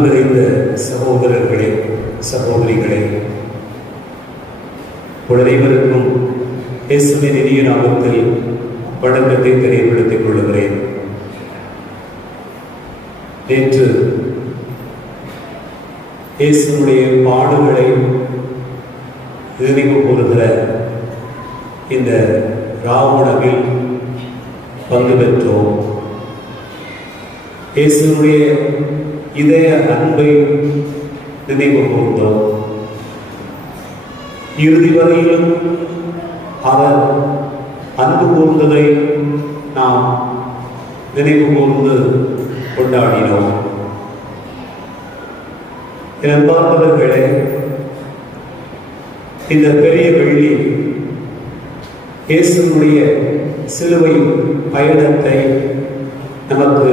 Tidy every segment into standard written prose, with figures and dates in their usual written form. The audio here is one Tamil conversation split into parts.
அன்பு நிறைந்த சகோதரர்களே, சகோதரிகளே, அனைவருக்கும் இயேசுவின் இனிய நாமத்தில் வணக்கத்தை தெரியப்படுத்திக் கொள்கிறேன். நேற்று இயேசுடைய பாடுகளை நினைவு கூறுகிற இந்த ராவுணவில் பங்கு பெற்றோம். இயேசுடைய இதய அன்பை நினைவு கூர்ந்தோம். இறுதி வரையிலும் அவர் அன்பு கூர்ந்ததை நாம் நினைவு கூர்ந்து கொண்டாடினோம். அன்பார்ந்தவர்களே, இந்த பெரிய வெள்ளி இயேசுடைய சிலுவை பயணத்தை நமக்கு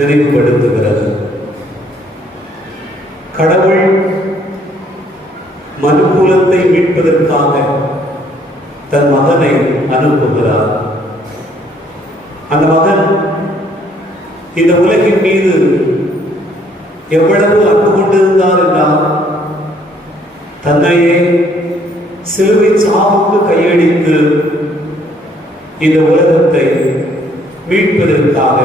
நினைவுபடுத்துகிறது. கடவுள் மனுக்குலத்தை மீட்பதற்காக தன் மகனை அனுப்புகிறார். அந்த மகன் இந்த உலகின் மீது எவ்வளவு அன்பு கொண்டிருந்தார் என்றால், தன்னையே சிலுவை சாவுக்கு கையளித்து இந்த உலகத்தை மீட்பதற்காக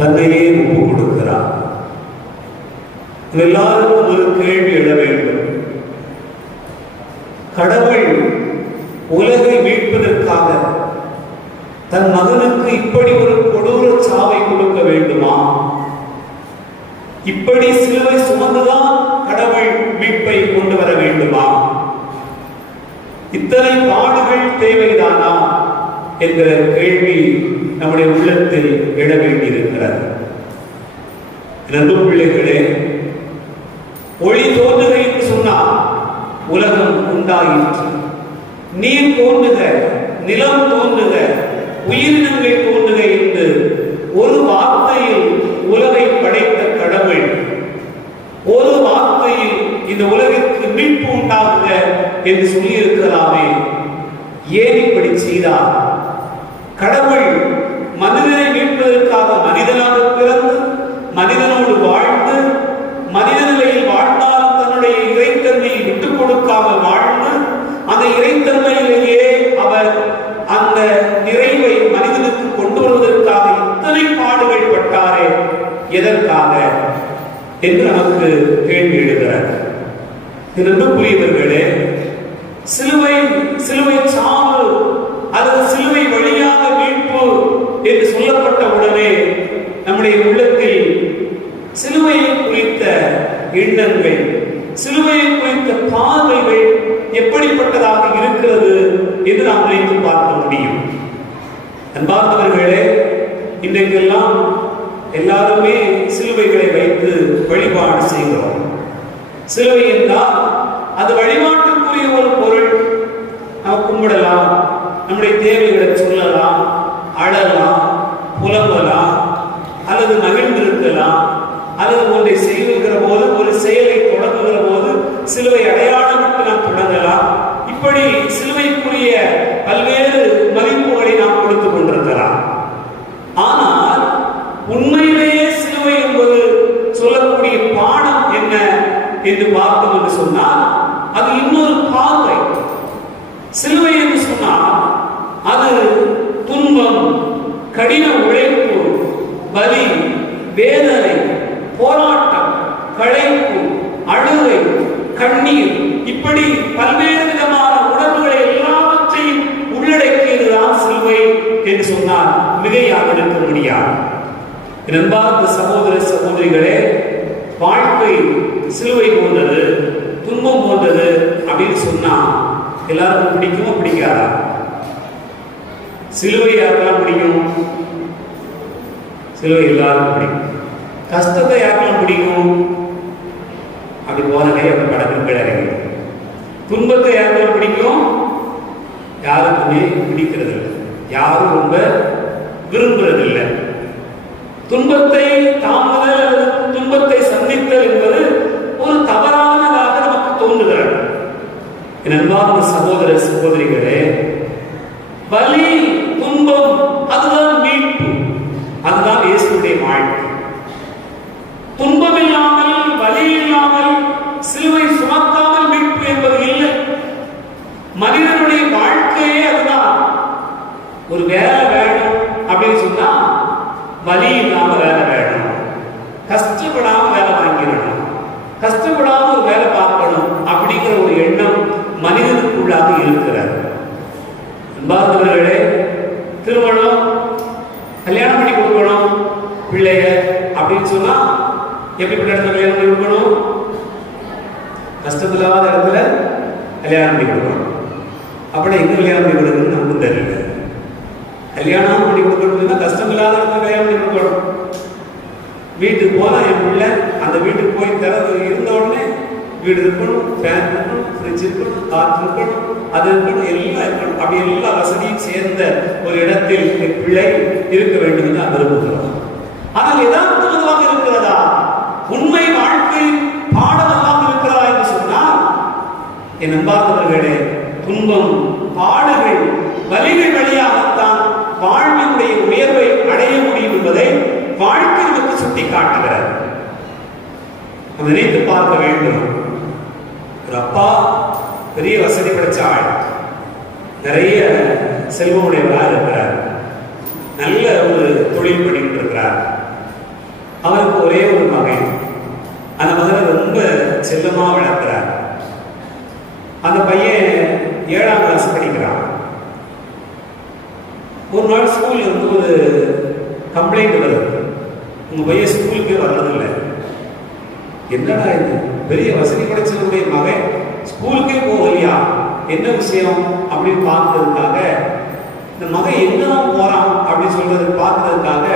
தன்னையே ஒப்பு கொடுக்கிறார். எல்லாருக்கும் ஒரு கேள்வி எழ வேண்டும். கடவுள் உலகை மீட்பதற்காக தன் மகனுக்கு இப்படி ஒரு கொடூர சாவை கொடுக்க வேண்டுமா? இப்படி சிலுவை சுமந்துதான் கடவுள் மீட்பை கொண்டு வர வேண்டுமா? இத்தனை பாடுகள் தேவைதானா என்கிற கேள்வி நம்முடைய உள்ளத்தில் எழ வேண்டியிருக்கிறது. அன்பு பிள்ளைகளே, ஒளி தோன்றுக என்று சொன்னால் உலகம் உண்டாயிற்று. நீர் தோன்றுக, நிலம் தோன்றுக, உயிரினங்கள் தோன்றுக என்று ஒரு வார்த்தையில் உலகை படைத்த கடவுள் ஒரு வார்த்தையில் இந்த உலகிற்கு மீட்பு உண்டாகுக என்று சொல்லியிருக்கலாமே. ஏன் இப்படி செய்தார்? கடவுள் மனிதனை மீட்பதற்காக மனிதனாக பிறந்து மனிதனோடு வாழ்ந்து மனித நிலையில் வாழ்ந்தாலும் தன்னுடைய இறைத்தன்மையை விட்டுக் கொடுக்காமல் வாழ்ந்து அந்த இறைத்தன்மையிலேயே அவர் அந்த நிறைவை மனிதனுக்கு கொண்டு வருவதற்காக இத்தனை பாடுகள் பட்டாரே, எதற்காக என்று நமக்கு கேள்வி எழுகிறார். அன்புக்குரியவர்களே, சிலுவை சாவு அல்லது சிலுவை வழியாக மீட்பு என்று சொல்லப்பட்ட உடனே நம்முடைய உள்ளத்தில் சிலுவையை குறித்த எண்ணங்கள், சிலுவையை குறித்த பார்வைகள் எப்படிப்பட்டதாக இருக்கிறது என்று நாம் நினைத்து பார்க்க முடியும். அன்பார்ந்தவர்களே, இன்றைக்கெல்லாம் எல்லாருமே சிலுவைகளை வைத்து வழிபாடு செய்கிறோம். சிலுவை என்றால் அது வழிபாட்டுக்குரிய ஒரு பொருள். நாம் கும்பிடலாம், நம்முடைய தேவைகளை சொல்லலாம், அழலாம், புலம்பலாம், அல்லது மகிழ்ந்திருக்கலாம், அல்லது ஒன்றை செய்கிற போது, ஒரு செயலை தொடங்குகிற போது சிலுவை அடையாளமிட்டு நாம் தொடங்கலாம். இப்படி சிலுவைக்குரிய பல்வேறு மதிப்புகளை நாம் கொடுத்துக் கொண்டிருக்கலாம். ஆனால் உண்மையிலேயே சிலுவை என்பது சொல்லக்கூடிய பாடம் என்ன என்று பார்த்தோம் என்று சொன்னால், அது இன்னொரு பார்வை. சிலுவை என்று சொன்னால் அது துன்பம், கடின உழைப்பு, வலி, வேதனை, போராட்டம், களைப்பு, அழுகை, கண்ணீர், இப்படி பல்வேறு விதமான உணர்வுகளை எல்லாவற்றையும் உள்ளடக்கியதுதான் சிலுவை என்று சொன்னால் மிகையாக இருக்க முடியாது. அன்பார்ந்த சகோதர சகோதரிகளே, வாழ்க்கை சிலுவை போன்றது, துன்பம் போன்றது அப்படின்னு சொன்னா எல்லாருக்கும் பிடிக்குமோ பிடிக்காதா? சிலுவை யாருக்கெல்லாம் பிடிக்கும்? சிலுவை எல்லாருக்கும் பிடிக்கும். கஷ்டத்தை யாருக்கெல்லாம் பிடிக்கும்? அப்படி போனதே அப்படி படத்தில் கிழறீங்க. துன்பத்தை யாருக்கெல்லாம் பிடிக்கும்? யாருக்குமே பிடிக்கிறது இல்லை, யாரும் ரொம்ப விரும்புறதில்லை. துன்பத்தை தாங்குதல் அல்லது துன்பத்தை சந்தித்தல் என்பது ஒரு தவறானதாக நமக்கு தோன்றுகிறது. என் அன்பார்ந்த சகோதர சகோதரிகளே, வலி, துன்பம் அதுதான் மீட்பு, அதுதான் இயேசுடைய வாழ்க்கை. துன்பமில்லா சிலுவை சுமக்காமல் மீட்பு என்பது இல்லை. மனிதனுடைய வாழ்க்கையே அதுதான். ஒரு வேலை வேணும் அப்படின்னு சொன்னா வலி இல்லாம வேலை வேணும், கஷ்டப்படாம வேலை வாங்கிடணும், கஷ்டப்படாம ஒரு வேலை பார்க்கணும் அப்படிங்கிற ஒரு எண்ணம் மனிதனுக்குள்ளாக இருக்கிறது. அன்பார்ந்தவர்களே, திருமணம், கல்யாணம் பண்ணி கொடுக்கணும் பிள்ளைய அப்படின்னு சொன்னா எப்படிப்பட்ட இடத்துல கல்யாணம் பண்ணி கொடுக்கணும்? கஷ்டமில்லாத இடத்துல கல்யாணம் பண்ணி கொடுக்கணும். அப்படி எங்க கல்யாணம் பண்ணி கொடுக்கணும்னு நமக்கு தெரியல. கல்யாணம் பண்ணி கொடுக்கணும்னா கஷ்டமில்லாத இடத்துல கல்யாணம் பண்ணி கொடுக்கணும். வீட்டுக்கு போனா என் பிள்ளை அந்த வீட்டுக்கு போய் இருந்த உடனே வீடு இருக்கணும், ஃபேன் இருக்கணும், ஃப்ரிட்ஜ் இருக்கணும், காற்று இருக்கணும், அது இருக்கணும், எல்லாம் இருக்கணும். அப்படி எல்லா வசதியும் சேர்ந்த ஒரு இடத்தில் பிள்ளை இருக்க வேண்டும் என்று விரும்புகிறோம். ஆனால் யதார்த்தமாக இருக்கிறதா? உண்மை வாழ்க்கை பாடமாக இருக்கிறதா என்று சொன்னால், என் அன்பார்ந்தவர்களே, துன்பம், பாடுகள், வலிகள் வழியாகத்தான் வாழ்வினுடைய உயர்வை அடைய முடியும் என்பதை வாழ்க்கை நமக்கு சுட்டி காட்டுகிறது. நம்ம நினைத்து பார்க்க வேண்டும். ஒரு அப்பா பெரிய வசதி படைச்ச ஆள், நிறைய செல்வமுடையவராக இருக்கிறார், நல்ல ஒரு தொழில் பண்ணிட்டு இருக்கிறார். அவருக்கு ஒரே ஒரு மகன். அந்த மகனை ரொம்ப செல்லமா வளர்க்கிறார். அந்த பையன் 7ஆம் கிளாஸ் படிக்கிறான். ஒரு நாள் ஸ்கூல்ல இருந்து ஒரு கம்ப்ளைண்ட் வருது, உங்க பையன் ஸ்கூலுக்கு வர்றதில்லை. என்னடா இது, பெரிய வசதி படைச்சவருடைய மகன் ஸ்கூலுக்கே போகலையா, என்ன விஷயம் அப்படின்னு பார்க்கறதுக்காக, இந்த மகன் எங்கதான் போறான் அப்படின்னு சொல்றது பார்க்கறதுக்காக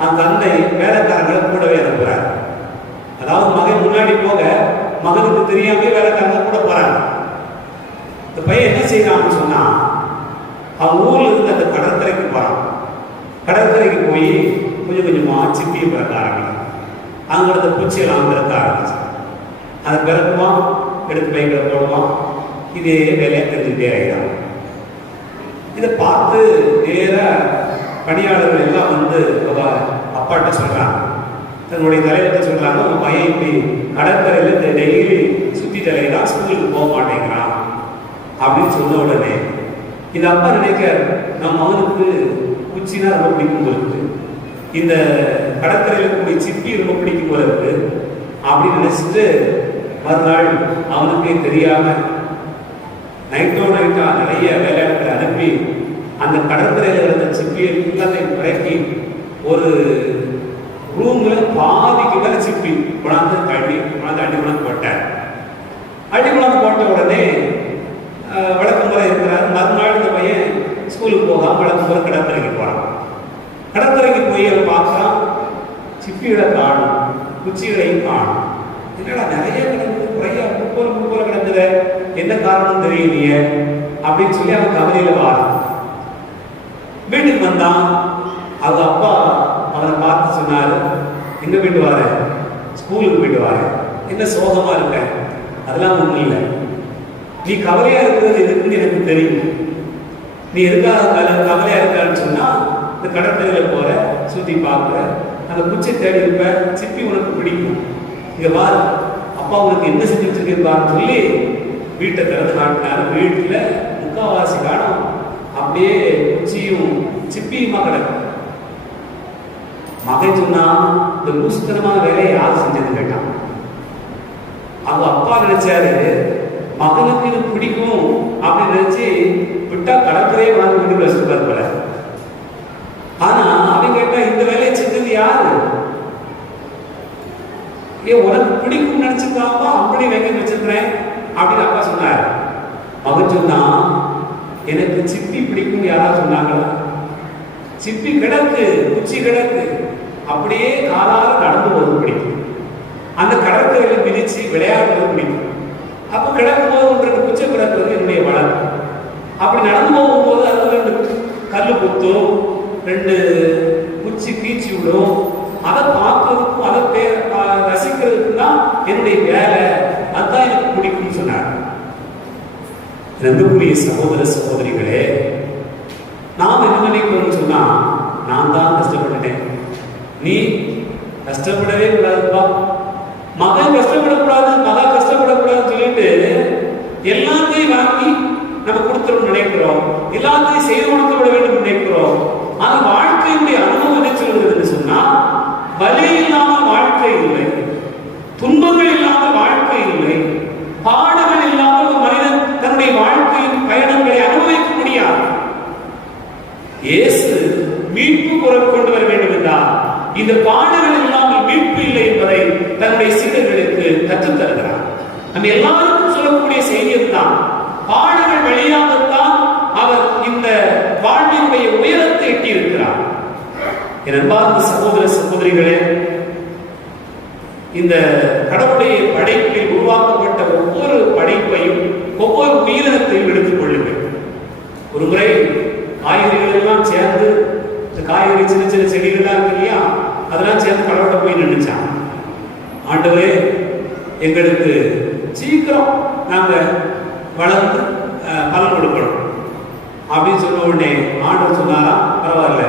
அந்த தந்தை வேலைக்காரங்களை கூடவே அனுப்புறார். அதாவது மகன் முன்னாடி போக மகனுக்கு தெரியாமலே வேலைக்காரங்க கூட போறாங்க. இந்த பையன் என்ன செய்யறான்னு சொன்னா, அவன் ஊர்ல இருந்து அந்த கடற்கரைக்கு போறான். கடற்கரைக்கு போய் கொஞ்சம் கொஞ்சமா சிப்பியை பிறக்க ஆரம்பிக்கிறான். அங்க இருந்த பூச்சியெல்லாம் பிறக்க ஆரம்பிச்சு அதை பிறக்குவான், எடுத்து பைகளை போடுவான். இதே வேலையை தெரிஞ்சுட்டே ஆகிடும். இதை பார்த்து நேர பணியாளர்கள் எல்லாம் வந்து அப்பாட்ட சொல்றாங்க, தன்னுடைய தலைவர்கிட்ட சொல்றாங்க, உங்க பையன் இப்படி கடற்கரையில டெய்லி சுத்தி தலைதான், ஸ்கூலுக்கு போக மாட்டேங்கிறான் அப்படின்னு சொன்ன உடனே இந்த அப்பா நினைக்க, நம்ம மகனுக்கு குச்சினா ரொம்ப பிடிக்கும் போல இருக்கு, இந்த கடற்கரையில் கூடிய சிப்பி ரொம்ப பிடிக்கும் போல இருக்கு அப்படின்னு நினைச்சிட்டு மறுநாள் அவனுக்கே தெரியாம நைட்டோ நைட்டா நிறைய வேலையாட்களை அனுப்பி அந்த கடற்கரையில் இருந்த சிப்பியை எல்லாத்தையும் விளக்கி ஒரு ரூம்ல பாதிக்கு மேல சிப்பி குழந்தை அடி குழந்தை போட்டார். அடி குழந்தை போட்ட உடனே வழக்கம் போல இருக்கிறார். மறுநாள் இந்த பையன் ஸ்கூலுக்கு போகாம வழக்கம் போல கடற்கரைக்கு போறான். கடற்கரைக்கு போய் அவன் பார்க்கலாம், சிப்பிகளை காணும், குச்சிகளையும் காணும். என்னடா நிறைய கிடக்குது, குறையா முப்போல கிடக்குது, என்ன காரணம் தெரியலையே அப்படின்னு சொல்லி அவன் கவலையில வாரான். வீட்டுக்கு வந்தான். அவங்க அப்பா அவனை பார்த்து சொன்னாரு, எங்க போயிட்டு வர? ஸ்கூலுக்கு போயிட்டு வர. என்ன சோகமா இருக்க? அதெல்லாம் ஒண்ணும் இல்லை, நீ கவலையா இருக்கிறது எதுக்குன்னு எனக்கு தெரியும். நீ எதுக்காக கவலையா இருக்கான்னு சொன்னா, இந்த கடற்கரையில போற, சுத்தி பார்க்குற, அந்த குச்சை தேடி இருப்ப, சிப்பி உனக்கு பிடிக்கும், இங்க வாரு, அப்பா உனக்கு என்ன செஞ்சு வச்சிருக்கேன்னு சொல்லி வீட்டை திறந்து காட்டினாரு. வீட்டுல முக்காவாசி காலம் அப்படியே குச்சியும் சிப்பியுமா கிடக்கும். மகன் சொன்னா, இந்த லூசுத்தனமான வேலையை யார் செஞ்சதுன்னு கேட்டான். அவங்க அப்பா நினைச்சாரு, மகனுக்கு இது பிடிக்கும் அப்படின்னு நினைச்சு விட்டா கடற்கரையே வந்து வீட்டுக்கு வச்சிருப்பாரு போல. ஆனா அவன் கேட்டா, இந்த வேலையை செஞ்சது யாரு? உனக்கு பிடிக்கும் நினைச்சிருக்காமா அப்படி வைக்க வச்சிருக்கிறேன் அப்படின்னு அப்பா சொன்னார். மகன் சொன்னா, எனக்கு சிப்பி பிடிக்கும் யாராவது சொன்னாங்களா? சிப்பி கிடக்கு, குச்சி கிடக்கு, அப்படியே காலால நடந்து போவது பிடிக்கும், அந்த கடற்கரையில மிதிச்சு விளையாடுறது பிடிக்கும். அப்ப கிடக்கும் போது ஒன்று குச்சை கிடக்கிறது என்னுடைய வழக்கம். அப்படி நடந்து போகும்போது அது 2 கல்லு குத்தும், 2 குச்சி கீச்சி விடும். அதை பார்க்கறதுக்கும் அதை ரசிக்கிறதுக்கு தான் என்னுடைய வேலை, அதுதான் எனக்கு பிடிக்கும்னு சொன்னார். அன்புக்குரிய சகோதர சகோதரிகளே, நாம் என்ன நினைக்கிறோம்னு சொன்னா, நான் தான் கஷ்டப்பட்டுட்டேன், நீ கஷ்டப்படவே கூடாதுப்பா, மகன் கஷ்டப்படக்கூடாது, மகன் எல்லாத்தையும் வாங்கி நம்ம கொடுத்துரும் நினைக்கிறோம், எல்லாத்தையும் செய்து கொடுத்து விட வேண்டும் நினைக்கிறோம். ஆனால் வாழ்க்கையுடைய அனுபவம் என்ன சொல்வது என்று சொன்னால், வலி இல்லாமல் வாழ்க்கை இல்லை, துன்பங்கள் இல்லாமல் வாழ்க்கை இல்லை, பாடுகள் இல்லாமல் ஒரு மனிதன் தன்னுடைய வாழ்க்கையின் பயணங்களை அனுபவிக்க முடியாது. இயேசு மீட்பு குரல் கொண்டு வர வேண்டும் என்றால் இந்த பாடுகள் இல்லாமல் மீட்பு இல்லை என்பதை தன்னுடைய சீடர்களுக்கு கற்றுத் தருகிறார். நம்ம எல்லாருக்கும் சொல்லக்கூடிய செய்தியும் தான், பாடுகள் வழியாகத்தான் அவர் இந்த வாழ்வினுடைய உயரத்தை எட்டியிருக்கிறார். என் அன்பார்ந்த சகோதர சகோதரிகளே, இந்த கடவுளுடைய படைப்பில் உருவாக்கப்பட்ட ஒவ்வொரு படைப்பையும் ஒவ்வொரு உயிரினத்தையும் எடுத்துக் கொள்ளுங்கள். ஒரு முறை காய்கறிகள் எல்லாம் சேர்ந்து, இந்த காய்கறி சின்ன சின்ன செடிகள்லாம் இருக்கு இல்லையா, அதெல்லாம் சேர்ந்து கடவுள்கிட்ட போய் நின்றுச்சான். ஆண்டவரே, எங்களுக்கு சீக்கிரம் நாங்கள் வளர்ந்து பலன் கொடுக்கணும் அப்படின்னு சொன்ன உடனே ஆண்டவர் சொன்னாரா, பரவாயில்ல,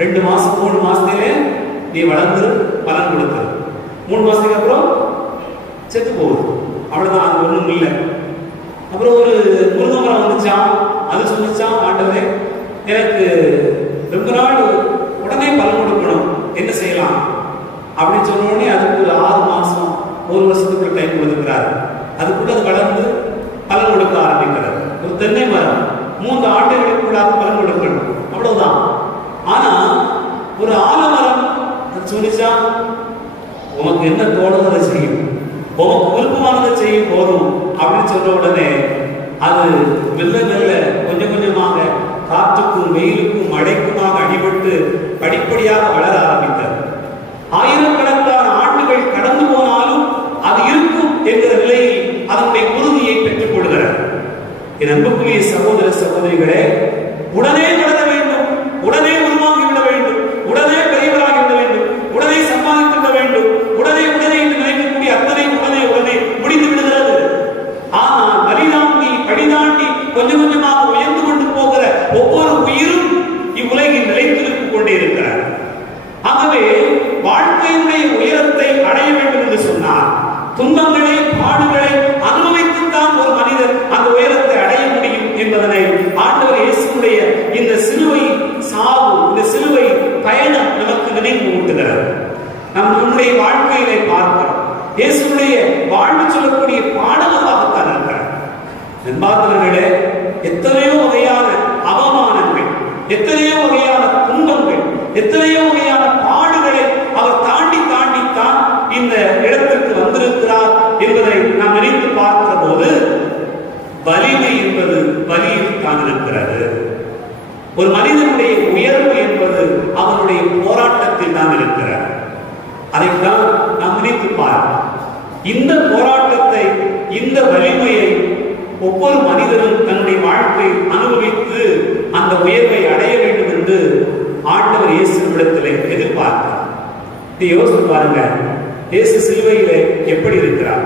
2 மாசம் 3 மாசத்திலே நீ வளர்ந்து பலன் கொடுத்து 3 மாசத்துக்கு அப்புறம் செத்து போகுது, அவ்வளவுதான், அது ஒண்ணும் இல்லை. அப்புறம் ஒரு முருங்கை மரம் வந்துச்சான், அது சொல்லிச்சான், ஆண்டவரே எனக்கு ரொம்ப நாள் உடனே பலன் கொடுக்கணும், என்ன செய்யலாம் அப்படின்னு சொன்ன உடனே அதுக்கு ஒரு 6 மாசம் 1 வருஷத்துக்குள்ள டைம் கொடுத்துக்கிறாரு. அதுக்குள்ள அது வளர்ந்து பலன் கொடுக்க ஆரம்பிக்கிறது. ஒரு தென்னை மரம் 3 ஆண்டுகளுக்குள்ளாக பலன் கொடுக்கணும், அவ்வளவுதான். ஆனா ஒரு ஆலமரம் சொல்லிச்சா, உனக்கு என்ன தோணுதோ அதை செய்யும், உனக்கு விருப்பமானதை செய்யும் போதும் அப்படின்னு சொன்ன உடனே அது மெல்ல மெல்ல கொஞ்சம் கொஞ்சமாக காற்றுக்கும் வெயிலுக்கும் மழைக்குமாக அடிபட்டு படிப்படியாக வளர ஆரம்பித்தது. ஆயிரக்கணக்கான ஆண்டுகள் கடந்து போனாலும் அது இருக்கும் என்கிற நிலையில் அதனுடைய உறுதியை பெற்றுக் கொள்கிறது. என் அன்புக்குரிய சகோதர சகோதரிகளே, உடனே வளர வேண்டும், உடனே உருவாகி விட வேண்டும், உடனே பெரியவராகி விட வேண்டும், உடனே சம்பாதித்து விட வேண்டும், உடனே உடனே என்று நினைக்கக்கூடிய அத்தனை உடனே உடனே முடிந்து விடுகிறது. ஆனால் வழிதாண்டி படிதாண்டி கொஞ்சம் கொஞ்சமாக உயர்ந்து கொண்டு போகிற ஒவ்வொரு உயிரும் இவ்வுலகில் நிலைத்திருத்துக் கொண்டே இருக்கிறார். ஆகவே வாழ்க்கையினுடைய உயரத்தை அடைய வேண்டும் என்று சொன்னார், துன்பங்களை பாடுகளை அனுபவித்துத்தான் ஒரு மனிதர் அந்த உயரத்தை அடைய முடியும் என்பதனை ஆண்டவர் இயேசுடைய இந்த சிலுவை சாவு, இந்த சிலுவை பயணம் நமக்கு நினைவு ஊட்டுகிறது. நம்முடைய வாழ்க்கையிலே பார்க்கிறோம், இயேசுடைய வாழ்வு சொல்லக்கூடிய பாடலாகத்தான் இருக்கிறார். நண்பார்களே, எத்தனையோ வகையான அவமானங்கள், எத்தனையோ வகையான துன்பங்கள், எத்தனையோ வகையான பாடுகளை அவர் தாண்டி தாண்டித்தான் இந்த இடத்திற்கு வந்திருக்கிறார் என்பதை நாம் நினைத்து பார்க்கிற போது வலிமை என்பது வலியில் தான் இருக்கிறது. ஒரு மனிதனுடைய உயர்வு என்பது அவனுடைய போராட்டத்தில் தான் இருக்கிறது. அதைத்தான் நாம் நினைத்து பார்க்கிறோம். இந்த போராட்டத்தை, இந்த வலிமையை ஒவ்வொரு மனிதனும் தன்னுடைய வாழ்க்கை அனுபவித்து அந்த உயர்வை அடைய வேண்டும் என்று ஆண்டவர் இயேசுவிடத்திலே எதிர்பார்க்கிறார். யோசித்து பாருங்க, இயேசு சிலுவையிலே எப்படி இருக்கிறார்?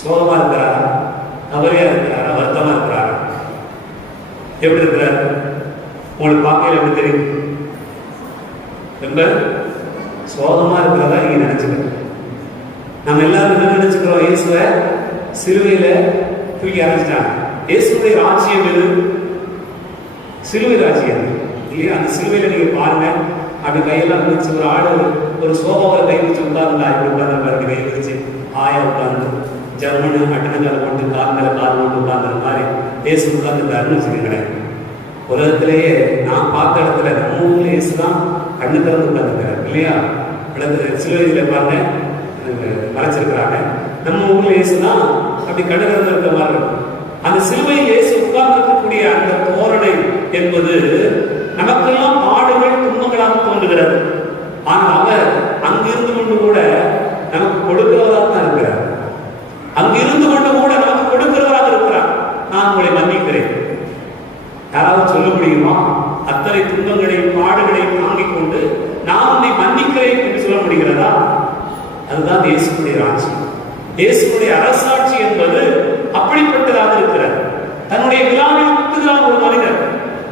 சோகமா இருக்கிறாரா? கவலையா இருக்கிறாரா? வருத்தமா இருக்கிறாரா? எப்படி இருக்கிறார்? உங்களுக்கு பார்க்கல எப்படி தெரியும்? ரொம்ப சோகமா இருக்கிறதா நீங்க நினைச்சுக்க. நம்ம எல்லாரும் என்ன நினைச்சுக்கிறோம்? இயேசுவை சிலுவையில தூக்கி அரைச்சிட்டாங்க. இயேசுடைய ராஜ்யம் எது? சிலுவை ராஜ்யம் இல்லையா? அந்த சிலுவையில நீங்க பாருங்க, அப்படி கையெல்லாம் வச்சு ஒரு ஆடு ஒரு சோபாவில் கை வச்சு உட்கார்ந்தா இப்படி உட்கார்ந்து பாருங்க, கை வச்சு ஆயா உட்கார்ந்து ஜர்மனு அட்டனங்கால போட்டு கால் மேல கால் போட்டு உட்கார்ந்த மாதிரி இயேசு உட்கார்ந்துட்டாருன்னு வச்சுக்கோங்களேன். உலகத்திலேயே நான் பார்த்த இடத்துல நம்ம ஊர்ல இயேசு தான் கண்ணு திறந்து உட்கார்ந்துருக்காரு இல்லையா? சிலுவையில பாருங்க மறைச்சிருக்கிறாங்க. நம்ம ஊர்ல இயேசு தான் அப்படி கண்ணு திறந்து இருக்க மாதிரி இருக்கும். அந்த சிலுவையில் இயேசு உட்கார்ந்து இருக்கக்கூடிய அந்த தோரணை என்பது நமக்கெல்லாம் பாடுகள் துன்பங்களாக தோன்றுகிறது. ஆனால் அவர் அங்கிருந்து கொண்டு கூட நமக்கு கொடுக்கிறவராக தான் இருக்கிறார். அங்கிருந்து கொண்டு கூட நமக்கு கொடுக்கிறவராக இருக்கிறார். நான் உங்களை மன்னிக்கிறேன். யாராவது சொல்ல முடியுமா? அத்தனை துன்பங்களையும் பாடுகளையும் தாங்கிக் கொண்டு நான் உன்னை மன்னிக்கிறேன் என்று சொல்ல முடிகிறதா? அதுதான் இயேசுடைய ராட்சியம். இயேசுடைய அரசாட்சி என்பது அப்படிப்பட்டதாக இருக்கிறார். தன்னுடைய விழாவில் குத்துகிறார் ஒரு மனிதர்.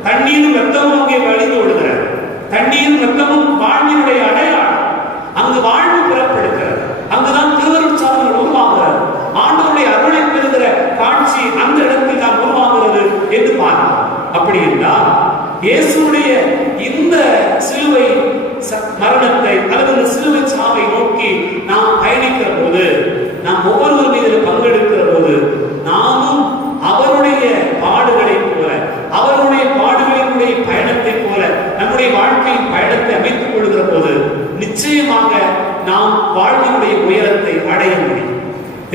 தண்ணீரும் ரத்தமும் அங்கே வழிந்து விடுகிறார். தண்ணீரும் ரத்தமும் வாழ்வினுடைய அடையாளம். அங்கு வாழ்வு பெறப்படுகிறது. அங்குதான் திருவருட் சாதனம் உருவாகிறது. ஆண்டவருடைய அருளை பெறுகிற காட்சி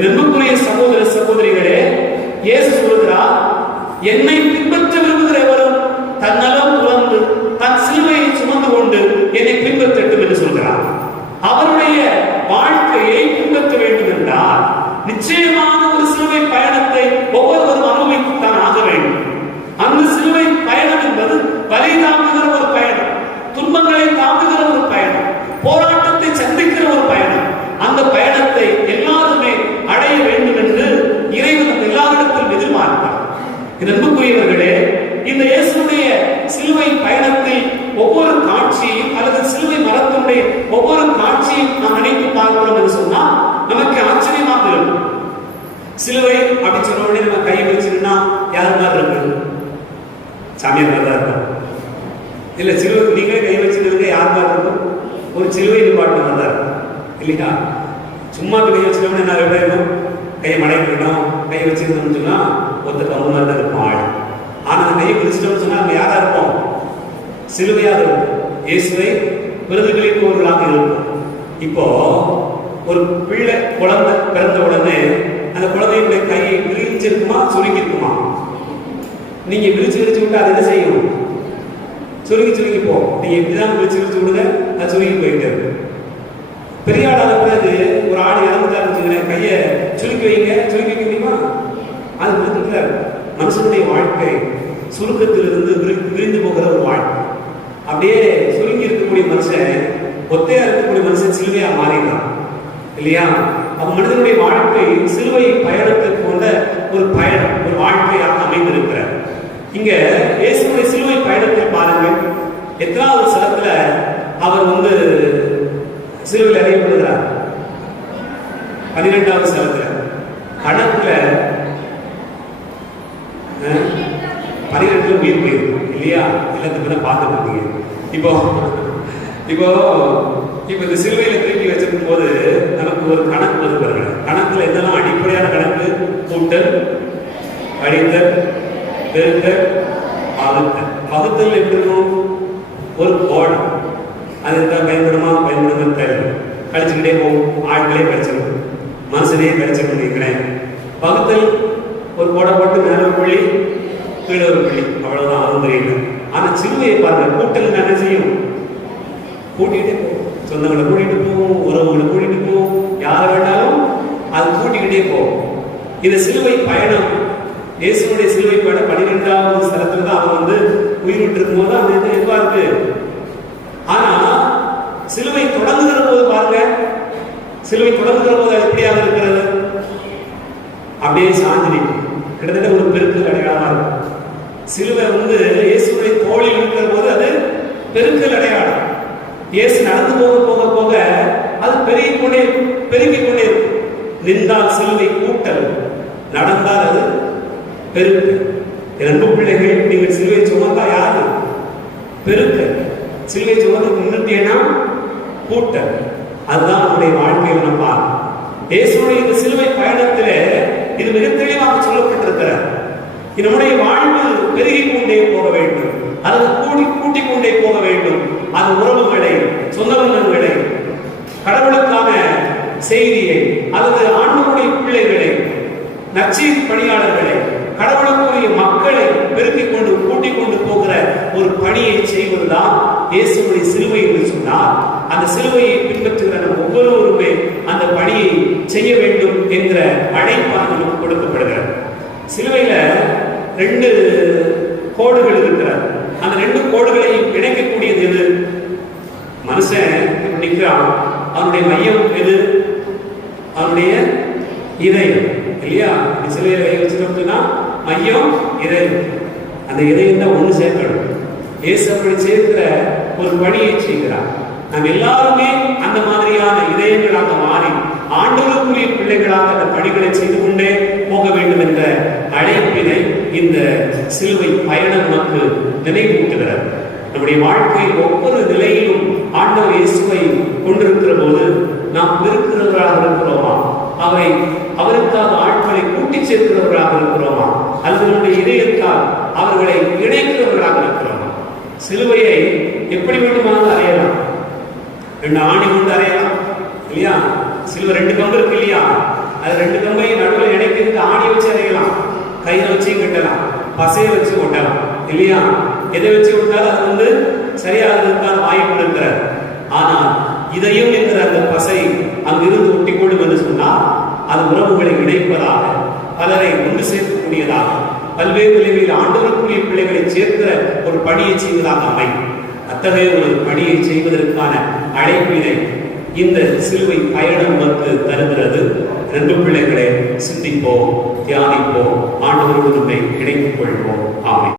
அன்புக்குரிய சகோதர சகோதரிகளே, இயேசு சொல்கிறார், என்னை பின்பற்ற விரும்புகிற எவரும் தன்னலம் துறந்து தன் சிலுவையை சுமந்து கொண்டு என்னை பின்பற்றட்டும் என்று சொல்கிறார். அவருடைய வாழ்க்கையை பின்பற்ற வேண்டும் என்றால் நிச்சயமாக ஒரு சிலுவை பயணத்தை ஒவ்வொருவரும் அனுபவித்துத்தான் ஆக வேண்டும். அந்த சிலுவை பயணம் என்பது வலி தாங்குகிற ஒரு பயணம், துன்பங்களை தாங்குகிற ஒரு பயணம், போராட்டத்தை சந்திக்கிற ஒரு பயணம். அந்த பயணத்தை எல்லாருமே அடைய வேண்டும் என்று இறைவன் எல்லாரிடத்திலும் எதிர்பார்த்தார். அன்புக்குரியவர்களே, இந்த இயேசுடைய சிலுவை பயணத்தில் ஒவ்வொரு காட்சியும் அல்லது சிலுவை மரத்தினுடைய ஒவ்வொரு காட்சியும் நாம் நினைத்து பார்க்கிறோம் என்று சொன்னால் நமக்கு ஆச்சரியமாக இருக்கும். சிலுவை அப்படி சொன்ன உடனே நம்ம கை வச்சுன்னா யாரு மாதிரி இருக்கு? சாமியார் மாதிரி தான் இருக்கும். இல்ல, சிலுவை நீங்களே கை வச்சுருக்க யார் மாதிரி இருக்கும்? ஒரு சிலுவை நிப்பாட்டு மாதிரி தான் இருக்கும் இல்லையா? சும்மா கை வச்சுட்டோம்னா என்ன எப்படி இருக்கும்? கையை மடக்கிட்டோம், கை வச்சிருந்தோம்னு சொன்னா ஒருத்த கம்பு மாதிரி தான் இருக்கும் ஆள். ஆனா அந்த கையை பிடிச்சிட்டோம்னு சொன்னா நம்ம யாரா இருப்போம்? சிலுவையாக இருக்கும். இயேசுவை விருதுகளிப்பவர்களாக இருக்கும். இப்போ ஒரு பிள்ளை குழந்தை பிறந்த உடனே அந்த குழந்தையுடைய கையை விரிச்சிருக்குமா சுருங்கி இருக்குமா? நீங்க விரிச்சு விட்டு அது என்ன செய்யும்? சுருங்கி போ. நீங்க இப்படிதான் விரிச்சு விடுங்க, அது சுருங்கி போயிட்டு இருக்கு. பெரிய ஆளாத பிறகு ஒரு ஆள் இறந்துட்டாருன்னு கையை சுருக்கி வைக்க முடியுமா? அது விருதுல மனுஷனுடைய வாழ்க்கை சுருக்கத்திலிருந்து விரிந்து போகிற ஒரு வாழ்க்கை. அப்படியே சுருங்கி இருக்கக்கூடிய மனுஷன், ஒத்தையா இருக்கக்கூடிய மனுஷன் சிலுவையா மாறிடலாம் இல்லையா? அப்ப மனிதனுடைய வாழ்க்கை சிலுவை பயணத்தை போன்ற ஒரு பயணம், ஒரு வாழ்க்கையாக அமைந்திருக்கிறார். இங்க இயேசுடைய சிலுவை பயணத்தில் பாருங்கள், எத்தனாவது சலத்துல அவர் சிலுவையில் அறியப்படுகிறார்? 12வது சலத்துல. கணக்குல 12 உயிர் போயிருக்கு இல்லையா? எல்லாத்துக்கும் பார்த்துட்டு இருக்கீங்க. இப்போ இந்த சிலுவையில திருப்பி வச்சிருக்கும் போது நமக்கு ஒரு கணக்கு வருவாங்க. கணக்குல என்னெல்லாம் அடிப்படையான கணக்கு? கூட்டல், கழித்தல், பெருக்கல், வகுத்தல். வகுத்தல் எப்படி இருக்கும்? ஒரு கோணம். அதுதான் பயன்படுமா தேவை. கழிச்சுக்கிட்டே போகும், ஆட்களே கழிச்சிடும், மனுஷனே கழிச்சுட்டு நிற்கிறேன். வகுத்தல் ஒரு கோடை போட்டு மேல ஒரு புள்ளி கீழே ஒரு புள்ளி, அவ்வளவுதான். அதுவும் தெரியல. ஆனா சிலுவையை பாருங்க, கூட்டல் என்ன செய்யும்? கூட்டிகிட்டே போகும். சொந்தங்களை கூட்டிட்டு போகும், உறவுகளை கூட்டிட்டு போகும், யார் வேண்டாலும் அது கூட்டிக்கிட்டே போகும். இந்த சிலுவை பயணம், இயேசுடைய சிலுவை பயணம் 12வது ஸ்தலத்துல தான் அவர் உயிர் விட்டு இருக்கும் போது அந்த இது எதுவா இருக்கு. ஆனா சிலுவை தொடங்குகிற போது பாருங்க, சிலுவை தொடங்குகிற போது அது எப்படியாக இருக்கிறது? அப்படியே சாஞ்சி கிட்டத்தட்ட ஒரு பெருக்கல் அடையாளமா இருக்கும். சிலுவை இயேசுடைய தோளில் இருக்கிற போது அது பெருக்கல் அடையாளம். இயேசு நடந்து போக அது பெருகிக் கொண்டே இருக்கும். நின்றால் சிலுவை கூட்டல், நடந்தால் அது பெருக்கு. இரண்டு பிள்ளைகள், நீங்கள் சிலுவை சுமந்தா யாரு? பெருக்கு. சிலுவை சுமந்து நின்றுட்டேன்னா கூட்டல். அதுதான் நம்முடைய வாழ்க்கையில் நம்ம பார்க்கணும். இயேசுடைய இந்த சிலுவை பயணத்திலே இது மிக தெளிவாக சொல்லப்பட்டிருக்கிறார். நம்முடைய வாழ்வு பெருகிக் கொண்டே போக வேண்டும், அது கூட்டிக் கொண்டே போக வேண்டும். அது உறவுகளை, சொந்த பந்தங்களை, கடவுளுக்கான செய்தியை அல்லது ஆண்டவருடைய பிள்ளைகளை, நற்செய்தி பணியாளர்களை, கடவுளுக்குரிய மக்களை பெருக்கிக் கொண்டு கூட்டிக் கொண்டு போகிற ஒரு பணியை செய்வதுதான் இயேசுடைய சிலுவை என்று சொன்னார். அந்த சிலுவையை பின்பற்றுகிற நம்ம ஒவ்வொருவருமே அந்த பணியை செய்ய வேண்டும் என்ற அழைப்பாக நமக்கு கொடுக்கப்படுகிறது. சிலுவையில 2 கோடுகள் இருக்கிறார். அந்த 2 கோடுகளையும் இணைக்கக்கூடியது எது? மனுஷன் நிற்கிறான், அவனுடைய மையம் எது? அவனுடைய இதயம் இல்லையா? சிலுவையில கை வச்சுட்டோம்னா மையம் இதயம். அந்த இதயம் தான் ஒன்று சேர்க்கணும். இயேசு அப்படி சேர்க்கிற ஒரு பணியை செய்கிறார். நாம் எல்லாருமே அந்த மாதிரியான இதயங்களாக மாறி ஆண்டவருக்குரிய பிள்ளைகளாக அந்த பணிகளை செய்து கொண்டே போக வேண்டும் என்ற அழைப்பினை இந்த சிலுவை பயணம் நமக்கு நினைவூட்டுகிறார். நம்முடைய வாழ்க்கையில் ஒவ்வொரு நிலையிலும் ஆண்டவர் இயேசுவை கொண்டிருக்கிற போது நாம் இருக்கிறவர்களாக இருக்கிறோமா? அவருக்காக ஆட்களை கூட்டி சேர்க்கிறவர்களாக இருக்கிறோமா? அல்லது நம்முடைய இதயத்தால் அவர்களை இணைக்கிறவர்களாக இருக்கிறோமா? சிலுவையை எப்படி வேண்டுமானாலும் அறியலாம். 2 ஆணி கொண்டு அறியலாம் இல்லையா? சிலுவை 2 பங்கு இருக்கு இல்லையா? அது ரெண்டு கம்பையும் நடுவில் இணைக்கிறதுக்கு ஆணி வச்சு அறையலாம், கையில வச்சு கட்டலாம், பசைய வச்சு ஒட்டலாம் இல்லையா? எதை வச்சு விட்டாலும் அது சரியாக இருக்கான வாய்ப்பு இருக்கிறார். ஆனால் இதயம் என்கிற அந்த பசை அங்கிருந்து ஒட்டிக்கொள்ளும் என்று சொன்னால் அது உறவுகளை இணைப்பதாக, பலரை ஒன்று சேர்க்கக்கூடியதாக, பல்வேறு நிலைகளில் ஆண்டவருக்குரிய பிள்ளைகளை சேர்க்கிற ஒரு பணியை செய்வதாக அமையும். அத்தகைய ஒரு பணியை செய்வதற்கான அழைப்பினை இந்த சிலுவை பயணம் தருகிறது. ரெண்டு பிள்ளைகளை சிந்திப்போம், தியானிப்போம், ஆண்டவரோடு நம்மை இணைத்துக் கொள்வோம். ஆமென்.